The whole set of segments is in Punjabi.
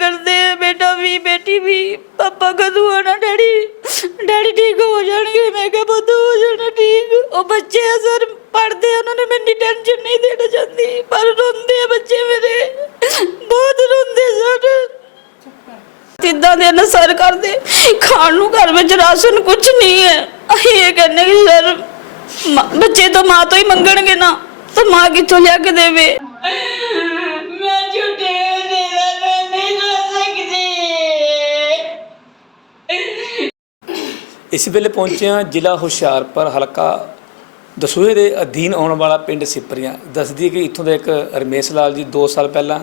ਗੱਲ ਕਰਦੇ ਆ, ਬੇਟਾ ਵੀ, ਬੇਟੀ ਵੀ, ਪਾਪਾ ਕਦੋਂ ਆਣਾ ਡੈਡੀ? ਡੈਡੀ ਠੀਕ ਹੋ ਜਾਣਗੇ? ਮੈਂ ਕਿਹਾ, ਪੁੱਤ ਹੋ ਜਾਣਾ ਠੀਕ। ਉਹ ਬੱਚੇ ਆ ਸਰ ਪੜਦੇ ਆ, ਉਹਨਾਂ ਨੇ ਮੈਨੂੰ ਟੈਨਸ਼ਨ ਨਹੀਂ ਦੇਣਾ ਚਾਹੁੰਦੀ ਪਰ ਰੋਂਦੇ ਆ ਬੱਚੇ ਮੇਰੇ। ਬਹੁਤ ਰੋਂਦੇ ਸਰ। ਤਿੱਦਾਂ ਦੇ ਨਸਰ ਕਰਦੇ। ਖਾਣ ਨੂੰ ਘਰ ਵਿੱਚ ਰਾਸ਼ਨ ਕੁਝ ਨਹੀਂ ਹੈ। ਅਸੀਂ ਇਹ ਕਹਿੰਦੇ ਕਿ ਸਰ, ਮਾਂ- ਬੱਚੇ ਤਾਂ ਮਾਂ ਤੋਂ ਹੀ ਮੰਗਣਗੇ ਨਾ। ਤਾਂ ਮਾਂ ਕਿੱਥੋਂ ਲਿਆ ਕੇ ਦੇਵੇ? ਇਸ ਵੇਲੇ ਪਹੁੰਚੇ ਹਾਂ ਜ਼ਿਲ੍ਹਾ ਹੁਸ਼ਿਆਰਪੁਰ ਹਲਕਾ ਦਸੂਹੇ ਦੇ ਅਧੀਨ ਆਉਣ ਵਾਲਾ ਪਿੰਡ ਸਿਪਰੀਆਂ। ਦੱਸਦੀ ਹੈ ਕਿ ਇੱਥੋਂ ਦਾ ਇੱਕ ਰਮੇਸ਼ ਲਾਲ ਜੀ 2 ਸਾਲ ਪਹਿਲਾਂ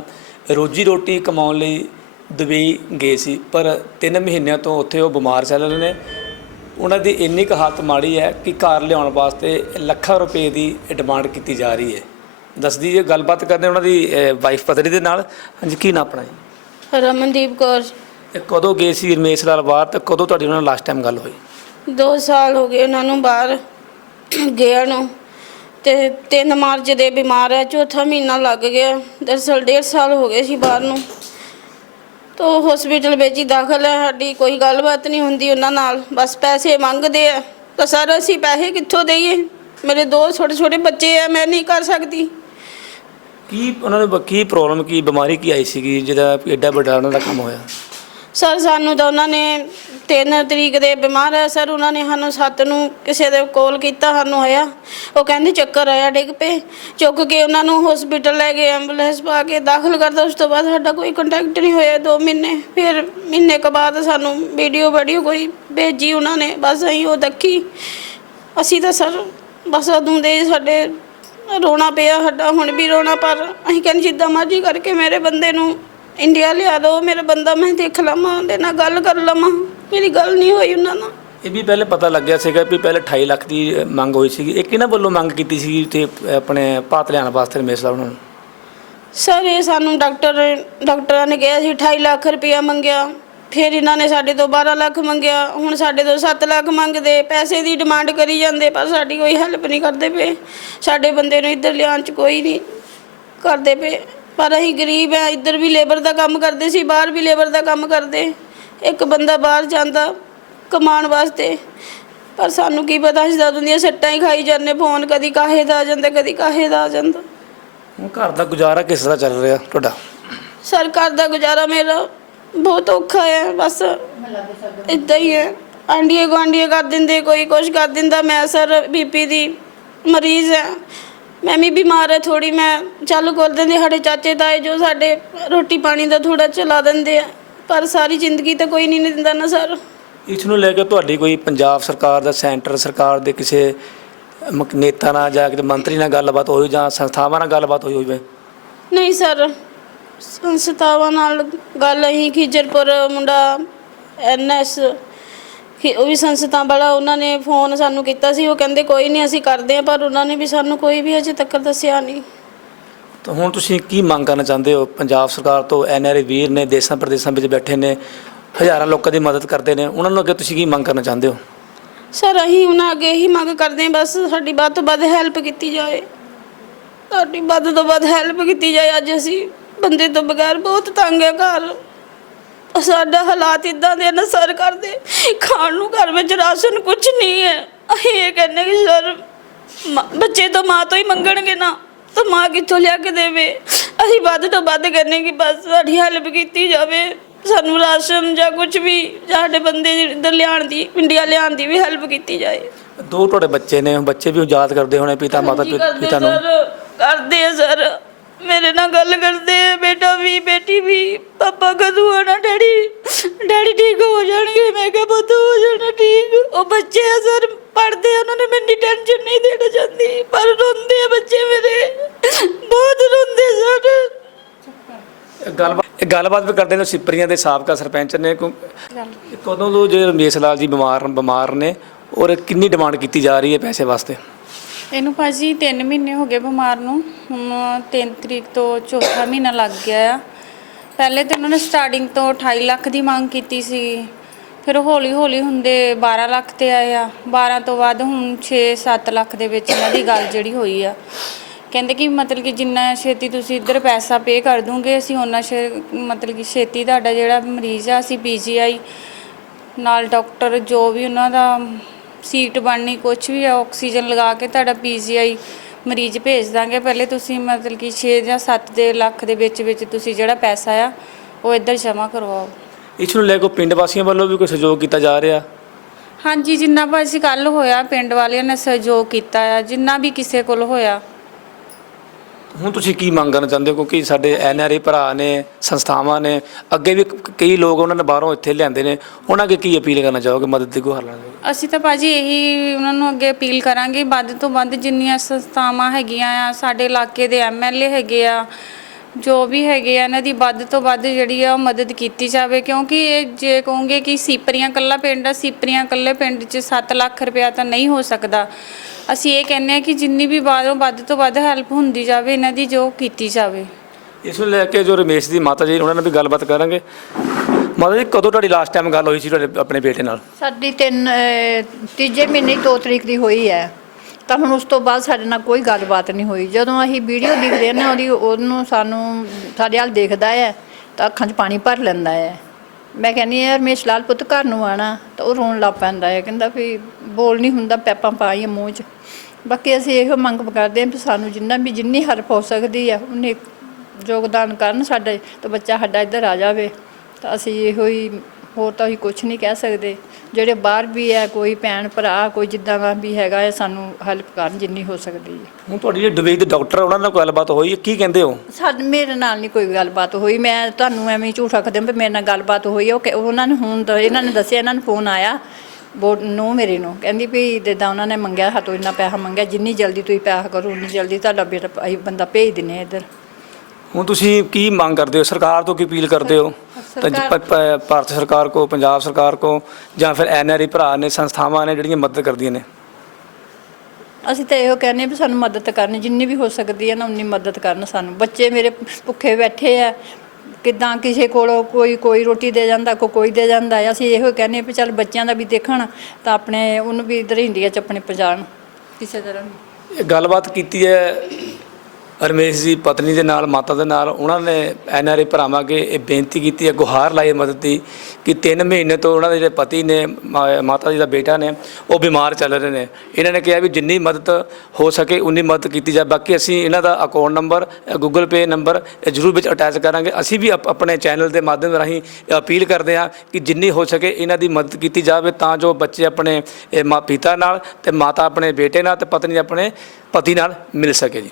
ਰੋਜੀ ਰੋਟੀ ਕਮਾਉਣ ਲਈ ਦੁਬਈ ਗਏ ਸੀ ਪਰ 3 ਮਹੀਨਿਆਂ ਤੋਂ ਉੱਥੇ ਉਹ ਬਿਮਾਰ ਚੱਲ ਰਹੇ ਨੇ। ਉਹਨਾਂ ਦੀ ਇੰਨੀ ਕੁ ਹਾਲਤ ਮਾੜੀ ਹੈ ਕਿ ਘਰ ਲਿਆਉਣ ਵਾਸਤੇ ਲੱਖਾਂ ਰੁਪਏ ਦੀ ਡਿਮਾਂਡ ਕੀਤੀ ਜਾ ਰਹੀ ਹੈ। ਦੱਸਦੀ ਹੈ ਗੱਲਬਾਤ ਕਰਦੇ ਉਹਨਾਂ ਦੀ ਵਾਈਫ ਪਤਨੀ ਦੇ ਨਾਲ। ਹਾਂਜੀ ਕੀ ਨਾ ਆਪਣਾ ਜੀ? ਰਮਨਦੀਪ ਕੌਰ। ਇਹ ਕਦੋਂ ਗਏ ਸੀ ਰਮੇਸ਼ ਲਾਲ ਬਾਹਰ ਤੇ ਕਦੋਂ ਤੁਹਾਡੀ ਉਹਨਾਂ ਨਾਲ ਲਾਸਟ ਟਾਈਮ ਗੱਲ ਹੋਈ? 2 ਸਾਲ ਹੋ ਗਏ ਉਹਨਾਂ ਨੂੰ ਬਾਹਰ ਗਿਆ ਨੂੰ ਤੇ 3 ਮਾਰਚ ਦੇ ਬਿਮਾਰ ਹੈ ਚੌਥਾ ਮਹੀਨਾ ਲੱਗ ਗਿਆ। ਦਰਅਸਲ 1.5 ਸਾਲ ਹੋ ਗਏ ਸੀ ਬਾਹਰ ਨੂੰ। ਤੋ ਹਸਪੀਟਲ ਵਿੱਚ ਹੀ ਦਾਖਲ ਹੈ ਸਾਡੀ ਕੋਈ ਗੱਲਬਾਤ ਨਹੀਂ ਹੁੰਦੀ ਉਹਨਾਂ ਨਾਲ। ਬਸ ਪੈਸੇ ਮੰਗਦੇ ਆ। ਤਾਂ ਸਰ ਅਸੀਂ ਪੈਸੇ ਕਿੱਥੋਂ ਦੇਈਏ? ਮੇਰੇ ਦੋ ਛੋਟੇ ਛੋਟੇ ਬੱਚੇ ਆ ਮੈਂ ਨਹੀਂ ਕਰ ਸਕਦੀ। ਕੀ ਉਹਨਾਂ ਨੂੰ ਬ- ਕੀ ਪ੍ਰੋਬਲਮ ਕੀ ਬਿਮਾਰੀ ਕੀ ਆਈ ਸੀਗੀ ਜਿਹਦਾ ਐਡਾ ਵੱਡਾ ਉਹਨਾਂ ਦਾ ਕੰਮ ਹੋਇਆ? ਸਰ ਸਾਨੂੰ ਤਾਂ ਉਹਨਾਂ ਨੇ 3 ਤਰੀਕ ਦੇ ਬਿਮਾਰ ਹੈ ਸਰ, ਉਹਨਾਂ ਨੇ ਸਾਨੂੰ 7 ਨੂੰ ਕਿਸੇ ਦੇ ਕੋਲ ਕੀਤਾ, ਸਾਨੂੰ ਆਇਆ। ਉਹ ਕਹਿੰਦੇ ਚੱਕਰ ਆਇਆ, ਡਿੱਗ ਪਏ। ਚੁੱਕ ਕੇ ਉਹਨਾਂ ਨੂੰ ਹਸਪੀਟਲ ਲੈ ਗਏ ਐਂਬੂਲੈਂਸ ਪਾ ਕੇ ਦਾਖਲ ਕਰਤਾ। ਉਸ ਤੋਂ ਬਾਅਦ ਸਾਡਾ ਕੋਈ ਕੰਟੈਕਟ ਨਹੀਂ ਹੋਇਆ 2 ਮਹੀਨੇ। ਫਿਰ ਮਹੀਨੇ ਕੁ ਬਾਅਦ ਸਾਨੂੰ ਵੀਡੀਓ ਵੀਡੀਓ ਕੋਈ ਭੇਜੀ ਉਹਨਾਂ ਨੇ। ਬਸ ਅਸੀਂ ਉਹ ਦੇਖੀ। ਅਸੀਂ ਤਾਂ ਸਰ, ਬਸ ਉਦੋਂ ਦੇ ਸਾਡੇ ਰੋਣਾ ਪਿਆ, ਸਾਡਾ ਹੁਣ ਵੀ ਰੋਣਾ, ਪਰ ਅਸੀਂ ਕਹਿੰਦੇ ਜਿੱਦਾਂ ਮਰਜ਼ੀ ਕਰਕੇ ਮੇਰੇ ਬੰਦੇ ਨੂੰ ਇੰਡੀਆ ਲਿਆ ਦਿਓ। ਮੇਰਾ ਬੰਦਾ ਮੈਂ ਦੇਖ ਲਵਾਂ, ਉਹਦੇ ਨਾਲ ਗੱਲ ਕਰ ਲਵਾਂ। ਮੇਰੀ ਗੱਲ ਨਹੀਂ ਹੋਈ ਉਹਨਾਂ ਨਾਲ। ਇਹ ਵੀ ਪਹਿਲੇ ਪਤਾ ਲੱਗਿਆ ਸੀਗਾ ਵੀ ਪਹਿਲੇ 28 ਲੱਖ ਦੀ ਮੰਗ ਹੋਈ ਸੀਗੀ। ਇਹ ਕਿਹਨਾਂ ਵੱਲੋਂ ਮੰਗ ਕੀਤੀ ਸੀ ਤੇ ਆਪਣੇ ਭਾਤ ਲਿਆਉਣ ਵਾਸਤੇ ਰਮੇਸ਼ ਸਾਹਿਬ ਉਹਨਾਂ ਨੂੰ? ਸਰ ਇਹ ਸਾਨੂੰ ਡਾਕਟਰ ਡਾਕਟਰਾਂ ਨੇ ਕਿਹਾ ਸੀ 28 ਲੱਖ ਰੁਪਇਆ ਮੰਗਿਆ। ਫਿਰ ਇਹਨਾਂ ਨੇ ਸਾਡੇ ਤੋਂ 12 ਲੱਖ ਮੰਗਿਆ। ਹੁਣ ਸਾਡੇ ਤੋਂ 7 ਲੱਖ ਮੰਗਦੇ ਪੈਸੇ ਦੀ ਡਿਮਾਂਡ ਕਰੀ ਜਾਂਦੇ ਪਰ ਸਾਡੀ ਕੋਈ ਹੈਲਪ ਨਹੀਂ ਕਰਦੇ ਪਏ। ਸਾਡੇ ਬੰਦੇ ਨੂੰ ਇੱਧਰ ਲਿਆਉਣ ਚ ਕੋਈ ਨਹੀਂ ਕਰਦੇ ਪਏ। ਪਰ ਅਸੀਂ ਗਰੀਬ ਆ ਇੱਧਰ ਵੀ ਲੇਬਰ ਦਾ ਕੰਮ ਕਰਦੇ ਸੀ ਬਾਹਰ ਵੀ ਲੇਬਰ ਦਾ ਕੰਮ ਕਰਦੇ। ਇੱਕ ਬੰਦਾ ਬਾਹਰ ਜਾਂਦਾ ਕਮਾਉਣ ਵਾਸਤੇ ਪਰ ਸਾਨੂੰ ਕੀ ਪਤਾ ਅਸੀਂ ਤਾਂ ਦੁਨੀਆ ਸੱਟਾਂ ਹੀ ਖਾਈ ਜਾਂਦੇ ਫੋਨ ਕਦੀ ਕਾਹੇ ਦਾ ਆ ਜਾਂਦਾ ਕਦੀ ਕਾਹੇ ਦਾ ਆ ਜਾਂਦਾ। ਹੁਣ ਘਰ ਦਾ ਗੁਜ਼ਾਰਾ ਕਿਸ ਤਰ੍ਹਾਂ ਚੱਲ ਰਿਹਾ ਤੁਹਾਡਾ? ਸਰਕਾਰ ਦਾ ਗੁਜ਼ਾਰਾ ਮੇਰਾ ਬਹੁਤ ਔਖਾ ਹੈ ਬਸ ਇਦਾਂ ਹੀ ਹੈ। ਆਂਡੀਏ ਗੁਆਂਢੀਏ ਕਰ ਦਿੰਦੇ ਕੋਈ ਕੁਛ ਕਰ ਦਿੰਦਾ। ਮੈਂ ਸਰ ਬੀਪੀ ਦੀ ਮਰੀਜ਼ ਹੈ। ਮੈਂ ਵੀ ਬਿਮਾਰ ਹੈ ਥੋੜੀ ਮੈਂ ਚਾਲੂ ਕਰ ਦਿੰਦੇ ਸਾਡੇ ਚਾਚੇ ਤਾਏ ਜੋ ਸਾਡੇ ਰੋਟੀ ਪਾਣੀ ਦਾ ਥੋੜਾ ਚਲਾ ਦਿੰਦੇ ਆ। ਪਰ ਸਾਰੀ ਜ਼ਿੰਦਗੀ ਤਾਂ ਕੋਈ ਨਹੀਂ ਦਿੰਦਾ ਨਾ ਸਰ। ਇਸ ਨੂੰ ਲੈ ਕੇ ਤੁਹਾਡੀ ਕੋਈ ਪੰਜਾਬ ਸਰਕਾਰ ਦਾ ਸੈਂਟਰ ਸਰਕਾਰ ਦੇ ਕਿਸੇ ਮੁਖ ਨੇਤਾ ਨਾਲ ਜਾਂ ਕਿਤੇ ਮੰਤਰੀ ਨਾਲ ਗੱਲਬਾਤ ਹੋਈ ਜਾਂ ਸੰਸਥਾਵਾਂ ਨਾਲ ਗੱਲਬਾਤ ਹੋਈ ਹੋਵੇ? ਨਹੀਂ ਸਰ ਸੰਸਥਾਵਾਂ ਨਾਲ ਗੱਲ ਅਸੀਂ ਖਿਜਰਪੁਰ ਮੁੰਡਾ ਐਨਐਸ ਕਿ ਉਹ ਵੀ ਸੰਸਥਾ ਵਾਲਾ ਉਹਨਾਂ ਨੇ ਫੋਨ ਸਾਨੂੰ ਕੀਤਾ ਸੀ। ਉਹ ਕਹਿੰਦੇ ਕੋਈ ਨਹੀਂ ਅਸੀਂ ਕਰਦੇ ਹਾਂ ਪਰ ਉਹਨਾਂ ਨੇ ਵੀ ਸਾਨੂੰ ਕੋਈ ਵੀ ਅਜੇ ਤੱਕ ਦੱਸਿਆ ਨਹੀਂ। ਤਾਂ ਹੁਣ ਤੁਸੀਂ ਕੀ ਮੰਗ ਕਰਨਾ ਚਾਹੁੰਦੇ ਹੋ? ਪੰਜਾਬ ਸਰਕਾਰ ਤੋਂ ਐਨਆਰਆਈ ਵੀਰ ਨੇ ਦੇਸ਼ਾਂ ਪ੍ਰਦੇਸ਼ਾਂ ਵਿੱਚ ਬੈਠੇ ਨੇ, ਹਜ਼ਾਰਾਂ ਲੋਕਾਂ ਦੀ ਮਦਦ ਕਰਦੇ ਨੇ, ਉਹਨਾਂ ਨੂੰ ਅੱਗੇ ਤੁਸੀਂ ਕੀ ਮੰਗ ਕਰਨਾ ਚਾਹੁੰਦੇ ਹੋ? ਸਰ, ਅਸੀਂ ਉਹਨਾਂ ਅੱਗੇ ਹੀ ਮੰਗ ਕਰਦੇ ਹਾਂ, ਬਸ ਸਾਡੀ ਵੱਧ ਤੋਂ ਵੱਧ ਹੈਲਪ ਕੀਤੀ ਜਾਏ ਸਾਡੀ ਵੱਧ ਤੋਂ ਵੱਧ ਹੈਲਪ ਕੀਤੀ ਜਾਏ, ਅੱਜ ਅਸੀਂ ਬੰਦੇ ਤੋਂ ਬਗੈਰ ਬਹੁਤ ਤੰਗ ਹੈ ਘਰ। ਸਾਡਾ ਹਾਲਾਤ ਇਦਾਂ ਦੇ ਨਾ ਸਰ ਕਰਦੇ, ਖਾਣ ਨੂੰ ਘਰ ਵਿੱਚ ਰਾਸ਼ਨ ਕੁਝ ਨਹੀਂ ਹੈ। ਅਸੀਂ ਇਹ ਕਹਿੰਦੇ ਕਿ ਸਰ, ਮਾਂ- ਬੱਚੇ ਤੋਂ ਮਾਂ ਤੋਂ ਹੀ ਮੰਗਣਗੇ ਨਾ। ਤਾਂ ਮਾਂ ਕਿੱਥੋਂ ਲਿਆ ਕੇ ਦੇਵੇ? ਅਸੀਂ ਵੱਧ ਤੋਂ ਵੱਧ ਕਹਿੰਦੇ ਕਿ ਬਸ ਸਾਡੀ ਹੈਲਪ ਕੀਤੀ ਜਾਵੇ। ਸਾਨੂੰ ਰਾਸ਼ਨ ਜਾਂ ਕੁਝ ਵੀ ਸਾਡੇ ਬੰਦੇ ਇੱਧਰ ਲਿਆਉਣ ਦੀ ਇੰਡੀਆ ਲਿਆਉਣ ਦੀ ਵੀ ਹੈਲਪ ਕੀਤੀ ਜਾਏ। ਦੋ ਤੁਹਾਡੇ ਬੱਚੇ ਨੇ ਬੱਚੇ ਵੀ ਯਾਦ ਕਰਦੇ ਹੋਣੇ ਪਿਤਾ ਮਾਤਾ ਹਾਂਜੀ ਪਿ- ਕਰਦੇ ਪਿਤਾ ਨੂੰ। ਸਰ, ਕਰਦੇ ਆ ਸਰ। ਮੇਰੇ ਨਾਲ ਗੱਲ ਕਰਦੇ ਆ ਬੇਟਾ ਵੀ ਬੇਟੀ ਵੀ। ਪਾਪਾ ਕਦੋਂ ਆਣਾ ਡੈਡੀ? ਡੈਡੀ ਠੀਕ ਹੋ ਜਾਣਗੇ? ਮੈਂ ਕਿਹਾ ਪੁੱਤ ਹੋ ਜਾਣਾ ਠੀਕ। ਉਹ ਬੱਚੇ ਆ ਸਰ ਪੜਦੇ ਆ ਉਹਨਾਂ ਨੇ ਮੈਨੂੰ ਟੈਨਸ਼ਨ ਨਹੀਂ ਦੇਣਾ ਚਾਹੁੰਦੀ ਪਰ ਰੋਂਦੇ ਆ ਬੱਚੇ ਮੇਰੇ ਬਹੁਤ ਰੋਂਦੇ ਸਰ ਇਹ ਗੱਲਬਾਤ ਇਹ ਗੱਲਬਾਤ ਵੀ ਕਰਦੇ ਨੇ ਸਿਪਰੀਆਂ ਦੇ ਸਾਬਕਾ ਸਰਪੰਚ ਨੇ ਕਿਉਂ- ਕਦੋਂ ਤੋਂ ਜੇ ਰਮੇਸ਼ ਲਾਲ ਜੀ ਬਿਮਾਰ ਬਿਮਾਰ ਨੇ ਔਰ ਕਿੰਨੀ ਡਿਮਾਂਡ ਕੀਤੀ ਜਾ ਰਹੀ ਹੈ ਪੈਸੇ ਵਾਸਤੇ? ਇਹਨੂੰ ਭਾਜੀ 3 ਮਹੀਨੇ ਹੋ ਗਏ ਬਿਮਾਰ ਨੂੰ। ਹੁਣ 3 ਤਰੀਕ ਤੋਂ ਚੌਥਾ ਮਹੀਨਾ ਲੱਗ ਗਿਆ ਆ। ਪਹਿਲੇ ਤਾਂ ਉਹਨਾਂ ਨੇ ਸਟਾਰਟਿੰਗ ਤੋਂ 28 ਲੱਖ ਦੀ ਮੰਗ ਕੀਤੀ ਸੀ। ਫਿਰ ਹੌਲੀ ਹੌਲੀ ਹੁੰਦੇ 12 ਲੱਖ ਤੇ ਆਏ ਆ। 12 ਤੋਂ ਬਾਅਦ ਹੁਣ 6-7 ਲੱਖ ਦੇ ਵਿੱਚ ਇਹਨਾਂ ਦੀ ਗੱਲ ਜਿਹੜੀ ਹੋਈ ਆ। ਕਹਿੰਦੇ ਕਿ ਮਤਲਬ ਕਿ ਜਿੰਨਾ ਛੇਤੀ ਤੁਸੀਂ ਇੱਧਰ ਪੈਸਾ ਪੇ ਕਰ ਦੋਗੇ ਅਸੀਂ ਉਹਨਾਂ ਛੇ ਮਤਲਬ ਕਿ ਛੇਤੀ ਤੁਹਾਡਾ ਜਿਹੜਾ ਮਰੀਜ਼ ਆ ਅਸੀਂ ਪੀਜੀਆਈ ਨਾਲ ਡਾਕਟਰ ਜੋ ਵੀ ਉਹਨਾਂ ਦਾ ਸੀਟ ਬਣਨੀ ਕੁਝ ਵੀ ਆ ਆਕਸੀਜਨ ਲਗਾ ਕੇ ਤੁਹਾਡਾ ਪੀਜੀਆਈ ਮਰੀਜ਼ ਭੇਜ ਦਾਂਗੇ। ਪਹਿਲੇ ਤੁਸੀਂ ਮਤਲਬ ਕਿ 6 ਜਾਂ 7 ਦੇ ਲੱਖ ਦੇ ਵਿੱਚ ਵਿੱਚ ਤੁਸੀਂ ਜਿਹੜਾ ਪੈਸਾ ਆ ਉਹ ਇੱਧਰ ਜਮ੍ਹਾਂ ਕਰਵਾਓ। ਇਸ ਨੂੰ ਲੈ ਕੇ ਪਿੰਡ ਵਾਸੀਆਂ ਵੱਲੋਂ ਵੀ ਕੋਈ ਸਹਿਯੋਗ ਕੀਤਾ ਜਾ ਰਿਹਾ? ਹਾਂਜੀ ਜਿੰਨਾ ਭਾਜੀ ਕੱਲ ਹੋਇਆ ਪਿੰਡ ਵਾਲਿਆਂ ਨੇ ਸਹਿਯੋਗ ਕੀਤਾ ਆ ਜਿੰਨਾ ਵੀ ਕਿਸੇ ਕੋਲ ਹੋਇਆ। ਹੁਣ ਤੁਸੀਂ ਕੀ ਮੰਗ ਕਰਨਾ ਚਾਹੁੰਦੇ ਹੋ? ਕਿਉਂਕਿ ਸਾਡੇ ਐਨਆਰਆਈ ਭਰਾ ਨੇ, ਸੰਸਥਾਵਾਂ ਨੇ, ਅੱਗੇ ਵੀ ਕ- ਕਈ ਲੋਕ ਉਹਨਾਂ ਨੇ ਬਾਹਰੋਂ ਇੱਥੇ ਲਿਆਂਦੇ ਨੇ। ਉਹਨਾਂ ਅੱਗੇ ਕੀ ਅਪੀਲ ਕਰਨਾ ਚਾਹੋਗੇ? ਮਦਦ ਦੀ ਗੁਹਾਰ ਲਾਣਾ ਅਸੀਂ ਤਾਂ ਭਾਜੀ ਇਹੀ ਉਹਨਾਂ ਨੂੰ ਅੱਗੇ ਅਪੀਲ ਕਰਾਂਗੇ। ਵੱਧ ਤੋਂ ਵੱਧ ਜਿੰਨੀਆਂ ਸੰਸਥਾਵਾਂ ਹੈਗੀਆਂ ਆ, ਸਾਡੇ ਇਲਾਕੇ ਦੇ ਐਮਐਲਏ ਹੈਗੇ ਆ ਜੋ ਵੀ ਹੈਗੇ ਆ ਇਹਨਾਂ ਦੀ ਵੱਧ ਤੋਂ ਵੱਧ ਜਿਹੜੀ ਆ ਉਹ ਮਦਦ ਕੀਤੀ ਜਾਵੇ। ਕਿਉਂਕਿ ਇਹ ਜੇ ਕਹੋਗੇ ਕਿ ਸੀਪਰੀਆਂ ਕੱਲਾ ਪਿੰਡ ਆ ਸੀਪਰੀਆਂ ਕੱਲੇ ਪਿੰਡ 'ਚ 7 ਲੱਖ ਰੁਪਇਆ ਤਾਂ ਨਹੀਂ ਹੋ ਸਕਦਾ। ਅਸੀਂ ਇਹ ਕਹਿੰਦੇ ਆ ਕਿ ਜਿੰਨੀ ਵੀ ਬਾਹਰੋਂ ਵੱਧ ਤੋਂ ਵੱਧ ਹੈਲਪ ਹੁੰਦੀ ਜਾਵੇ ਇਹਨਾਂ ਦੀ ਜੋ ਕੀਤੀ ਜਾਵੇ। ਇਸ ਨੂੰ ਲੈ ਕੇ ਜੋ ਰਮੇਸ਼ ਦੀ ਮਾਤਾ ਜੀ ਉਹਨਾਂ ਨਾਲ ਵੀ ਗੱਲਬਾਤ ਕਰਾਂਗੇ। ਮਾਤਾ ਜੀ ਕਦੋਂ ਤੁਹਾਡੀ ਲਾਸਟ ਟਾਈਮ ਗੱਲ ਹੋਈ ਸੀ ਤੁਹਾਡੇ ਆਪਣੇ ਬੇਟੇ ਨਾਲ? ਸਾਡੀ ਤਿੰਨ ਤੀਜੇ ਮਹੀਨੇ 2 ਤਰੀਕ ਦੀ ਹੋਈ ਹੈ। ਤਾਂ ਹੁਣ ਉਸ ਤੋਂ ਬਾਅਦ ਸਾਡੇ ਨਾਲ ਕੋਈ ਗੱਲਬਾਤ ਨਹੀਂ ਹੋਈ। ਜਦੋਂ ਅਸੀਂ ਵੀਡੀਓ ਦੇਖਦੇ ਨੇ ਉਹਦੀ, ਉਹਨੂੰ ਸਾਨੂੰ, ਸਾਡੇ ਹਾਲ ਦੇਖਦਾ ਹੈ ਤਾਂ ਅੱਖਾਂ 'ਚ ਪਾਣੀ ਭਰ ਲੈਂਦਾ ਹੈ। ਮੈਂ ਕਹਿੰਦੀ ਹਾਂ ਰਮੇਸ਼ ਲਾਲ ਪੁੱਤ ਘਰ ਨੂੰ ਆਣਾ, ਤਾਂ ਉਹ ਰੋਣ ਲੱਗ ਪੈਂਦਾ ਹੈ। ਕਹਿੰਦਾ ਵੀ ਬੋਲ ਨਹੀਂ ਹੁੰਦਾ, ਪੈਪਾਂ ਪਾਈਆਂ ਮੂੰਹ 'ਚ। ਬਾਕੀ ਅਸੀਂ ਇਹੋ ਮੰਗ ਕਰਦੇ ਹਾਂ ਵੀ ਸਾਨੂੰ ਜਿੰਨਾ ਵੀ, ਜਿੰਨੀ ਹਰਫ ਹੋ ਸਕਦੀ ਹੈ, ਉਹਨੇ ਯੋਗਦਾਨ ਕਰਨ ਸਾਡੇ ਤਾਂ ਬੱਚਾ ਸਾਡਾ ਇੱਧਰ ਆ ਜਾਵੇ। ਤਾਂ ਅਸੀਂ ਇਹੋ ਹੀ ਹੋਰ ਤਾਂ ਅਸੀਂ ਕੁਝ ਨਹੀਂ ਕਹਿ ਸਕਦੇ। ਜਿਹੜੇ ਬਾਹਰ ਵੀ ਹੈ ਕੋਈ ਭੈਣ ਭਰਾ ਕੋਈ ਜਿੱਦਾਂ ਦਾ ਵੀ ਹੈਗਾ ਹੈ ਸਾਨੂੰ ਹੈਲਪ ਕਰਨ ਜਿੰਨੀ ਹੋ ਸਕਦੀ ਹੈ ਹੁਣ ਤੁਹਾਡੀ ਜਿਹੜੀ ਦੁਬਈ ਦੇ ਡਾਕਟਰ ਆ, ਉਹਨਾਂ ਨਾਲ ਕੋਈ ਗੱਲਬਾਤ ਹੋਈ ਹੈ ਕੀ ਕਹਿੰਦੇ ਹੋ? ਸਾਡੇ ਮੇਰੇ ਨਾਲ ਨਹੀਂ ਕੋਈ ਗੱਲਬਾਤ ਹੋਈ। ਮੈਂ ਤੁਹਾਨੂੰ ਐਵੇਂ ਹੀ ਝੂਠ ਆਖਦੇ ਵੀ ਮੇਰੇ ਨਾਲ ਗੱਲਬਾਤ ਹੋਈ ਹੈ। ਉਹ ਉਹਨਾਂ ਨੇ ਹੁਣ ਤਾਂ ਇਹਨਾਂ ਨੇ ਦੱਸਿਆ ਇਹਨਾਂ ਨੂੰ ਫੋਨ ਆਇਆ। ਨੂੰ ਮੇਰੇ ਨੂੰ। ਕਹਿੰਦੀ ਵੀ ਜਿੱਦਾਂ ਉਹਨਾਂ ਨੇ ਮੰਗਿਆ ਹੱਥੋਂ ਇੰਨਾ ਪੈਸਾ ਮੰਗਿਆ ਜਿੰਨੀ ਜਲਦੀ ਤੁਸੀਂ ਪੈਸਾ ਕਰੋ ਉਨੀ ਜਲਦੀ ਤੁਹਾਡਾ ਬੇਟਾ ਅਸੀਂ ਬੰਦਾ ਭੇਜ ਦਿੰਨੇ ਆ ਇੱਧਰ। ਹੁਣ ਤੁਸੀਂ ਕੀ ਮੰਗ ਕਰਦੇ ਹੋ? ਸਰਕਾਰ ਤੋਂ ਕੀ ਅਪੀਲ ਕਰਦੇ ਹੋ? ਤਾਂ ਜ- ਪ- ਪ- ਭਾਰਤ ਸਰਕਾਰ ਕੋ ਪੰਜਾਬ ਸਰਕਾਰ ਕੋ ਜਾਂ ਫਿਰ ਐਨਆਰਆਈ ਭਰਾ ਨੇ ਸੰਸਥਾਵਾਂ ਨੇ ਜਿਹੜੀਆਂ ਮਦਦ ਕਰਦੀਆਂ ਨੇ? ਅਸੀਂ ਤਾਂ ਇਹੋ ਕਹਿੰਦੇ ਹਾਂ ਵੀ ਸਾਨੂੰ ਮਦਦ ਕਰਨ ਜਿੰਨੀ ਵੀ ਹੋ ਸਕਦੀ ਹੈ ਨਾ ਉਨੀ ਮਦਦ ਕਰਨ ਸਾਨੂੰ। ਬੱਚੇ ਮੇਰੇ ਭੁੱਖੇ ਬੈਠੇ ਆ ਕਿਦਾਂ ਕਿਸੇ ਕੋਲੋਂ ਕੋਈ ਕੋਈ ਰੋਟੀ ਦੇ ਜਾਂਦਾ ਕੋਈ ਕੋਈ ਦੇ ਜਾਂਦਾ ਹੈ। ਅਸੀਂ ਇਹੋ ਕਹਿੰਦੇ ਹਾਂ ਵੀ ਚੱਲ ਬੱਚਿਆਂ ਦਾ ਵੀ ਦੇਖਣ ਤਾਂ ਆਪਣੇ ਉਹਨੂੰ ਵੀ ਇਧਰ ਇੰਡੀਆ 'ਚ ਆਪਣੇ ਪਹੁੰਚਾਉਣ। ਕਿਸੇ ਤਰ੍ਹਾਂ ਇਹ ਗੱਲਬਾਤ ਕੀਤੀ ਹੈ ਰਮੇਸ਼ ਜੀ, ਪਤਨੀ ਦੇ ਨਾਲ, ਮਾਤਾ ਦੇ ਨਾਲ, ਉਹਨਾਂ ਨੇ ਐਨਆਰਆਈ ਭਰਾਵਾਂ ਅੱਗੇ ਇਹ ਬੇਨਤੀ ਕੀਤੀ ਹੈ ਗੁਹਾਰ ਲਾਈ ਮਦਦ ਦੀ, ਕਿ 3 ਮਹੀਨੇ ਤੋਂ ਉਹਨਾਂ ਦੇ ਜਿਹੜੇ ਪਤੀ ਨੇ, ਮਾ- ਮਾਤਾ ਜੀ ਦਾ ਬੇਟਾ ਨੇ, ਉਹ ਬਿਮਾਰ ਚੱਲ ਰਹੇ ਨੇ। ਇਹਨਾਂ ਨੇ ਕਿਹਾ ਵੀ ਜਿੰਨੀ ਮਦਦ ਹੋ ਸਕੇ, ਉਨੀ ਮਦਦ ਕੀਤੀ ਜਾਵੇ ਬਾਕੀ ਅਸੀਂ ਇਹਨਾਂ ਦਾ account number Google Pay number, ਇਹ ਜ਼ਰੂਰ ਵਿੱਚ ਅਟੈਚ ਕਰਾਂਗੇ। ਅਸੀਂ ਵੀ ਆਪ- ਆਪਣੇ ਚੈਨਲ ਦੇ ਮਾਧਿਅਮ ਰਾਹੀਂ ਅਪੀਲ ਕਰਦੇ ਹਾਂ ਕਿ ਜਿੰਨੀ ਹੋ ਸਕੇ ਇਹਨਾਂ ਦੀ ਮਦਦ ਕੀਤੀ ਜਾਵੇ, ਤਾਂ ਜੋ ਬੱਚੇ ਆਪਣੇ, ਇਹ ਮਾ ਪਿਤਾ ਨਾਲ ਤੇ ਮਾਤਾ ਆਪਣੇ ਬੇਟੇ ਨਾਲ ਤੇ ਪਤਨੀ ਆਪਣੇ ਪਤੀ ਨਾਲ ਮਿਲ ਸਕੇ ਜੀ।